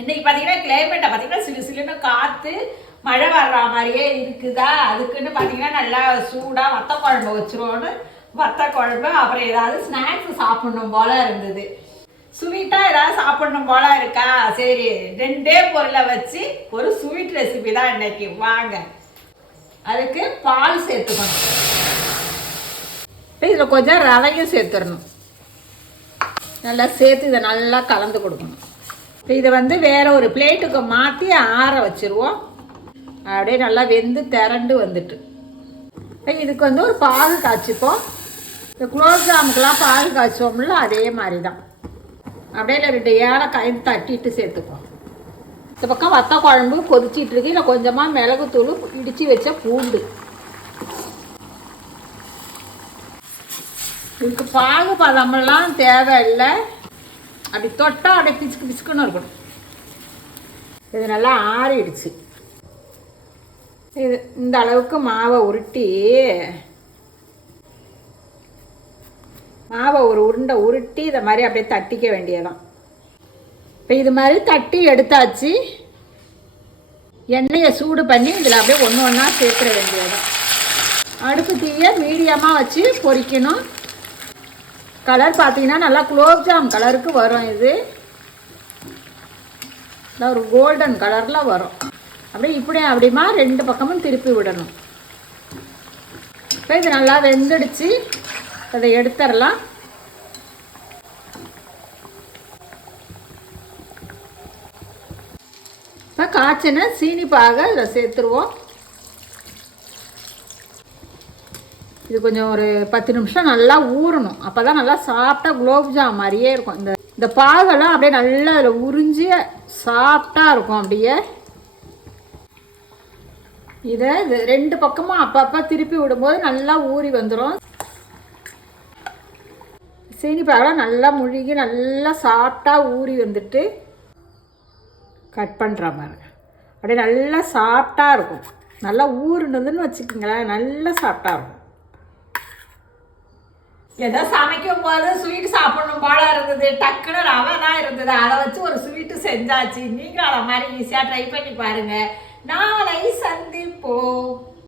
இன்னைக்கு பார்த்தீங்கன்னா கிளைமேட்டை பார்த்தீங்கன்னா சிலு சிலுன்னு காற்று மழை வர்ற மாதிரியே இருக்குதா. அதுக்குன்னு பார்த்தீங்கன்னா நல்லா சூடாக வத்த குழம்பு வச்சுருவோன்னு வத்த குழம்பு, அப்புறம் ஏதாவது ஸ்நாக்ஸ் சாப்பிடணும் போல இருந்தது. ஸ்வீட்டாக ஏதாவது சாப்பிடணும் போல இருக்கா. சரி, ரெண்டே பொருளை வச்சு ஒரு ஸ்வீட் ரெசிபி தான் இன்னைக்கு. வாங்க, அதுக்கு பால் சேர்த்துக்கணும். இதில் கொஞ்சம் ரவையும் சேர்த்துடணும். நல்லா சேர்த்து இதை நல்லா கலந்து கொடுக்கணும். இதை வேற ஒரு பிளேட்டுக்கு மாற்றி ஆற வச்சுருவோம். அப்படியே நல்லா வெந்து திரண்டு வந்துட்டு இதுக்கு ஒரு பாகு காய்ச்சிப்போம். இந்த குலோப் ஜாமுக்கெல்லாம் பாகு காய்ச்சோம்ல, அதே மாதிரி தான். அப்படியே 2 ஏலக்காய் தட்டிட்டு சேர்த்துப்போம். இந்த பக்கம் வத்த குழம்பு கொதிச்சிட்டு இருக்கு. இல்லை கொஞ்சமாக மிளகுத்தூள், இடித்து வச்ச பூண்டு. இதுக்கு பாகு பதமெல்லாம் தேவையில்லை. அப்படி தொட்டால் அப்படியே பிச்சுக்கு பிச்சுக்குன்னு இருக்கணும். இது நல்லா ஆறிடுச்சு. இது இந்த அளவுக்கு மாவை உருட்டி ஒரு உருண்டை உருட்டி இதை மாதிரி அப்படியே தட்டிக்க வேண்டியதான். இப்போ இது மாதிரி தட்டி எடுத்தாச்சு. எண்ணெயை சூடு பண்ணி இதில் அப்படியே ஒன்று ஒன்றா சேர்த்துட வேண்டியதான். அடுப்பு தீயை மீடியமாக வச்சு பொரிக்கணும். கலர் பார்த்தீங்கன்னா நல்லா குலோப்ஜாம் கலருக்கு வரும். இது ஒரு கோல்டன் கலரில் வரும். அப்படியே இப்படியும் அப்படிமா 2 பக்கமும் திருப்பி விடணும். இப்போ இது நல்லா வெந்துடுச்சு. அதை எடுத்துடலாம். இப்போ காய்ச்சின சீனி பாகை இதில் சேர்த்துருவோம். இது கொஞ்சம் ஒரு 10 நிமிஷம் நல்லா ஊறணும். அப்போ தான் நல்லா சாப்பிட்டா குலோப்ஜாம் மாதிரியே இருக்கும். இந்த பாகெல்லாம் அப்படியே நல்லா அதில் உறிஞ்சி சாஃப்டாக இருக்கும். அப்படியே இதை 2 பக்கமும் அப்பப்போ திருப்பி விடும்போது நல்லா ஊறி வந்துடும். சீனி பாகெல்லாம் நல்லா முழுகி நல்லா சாஃப்டாக ஊறி வந்துட்டு கட் பண்ணுற பாருங்க. அப்படியே நல்லா சாஃப்டாக இருக்கும். நல்லா ஊறுனதுன்னு வச்சுக்கோங்களேன், நல்லா சாஃப்டாக இருக்கும். ஏதோ சமைக்கும் போது ஸ்வீட் சாப்பிடணும் போல இருந்தது. டக்குன்னு ரவை தான் இருந்தது, அதை வச்சு ஒரு ஸ்வீட்டு செஞ்சாச்சு. நீங்களும் அதை மாதிரி ஈஸியாக ட்ரை பண்ணி பாருங்கள். நாளை சந்திப்போம்.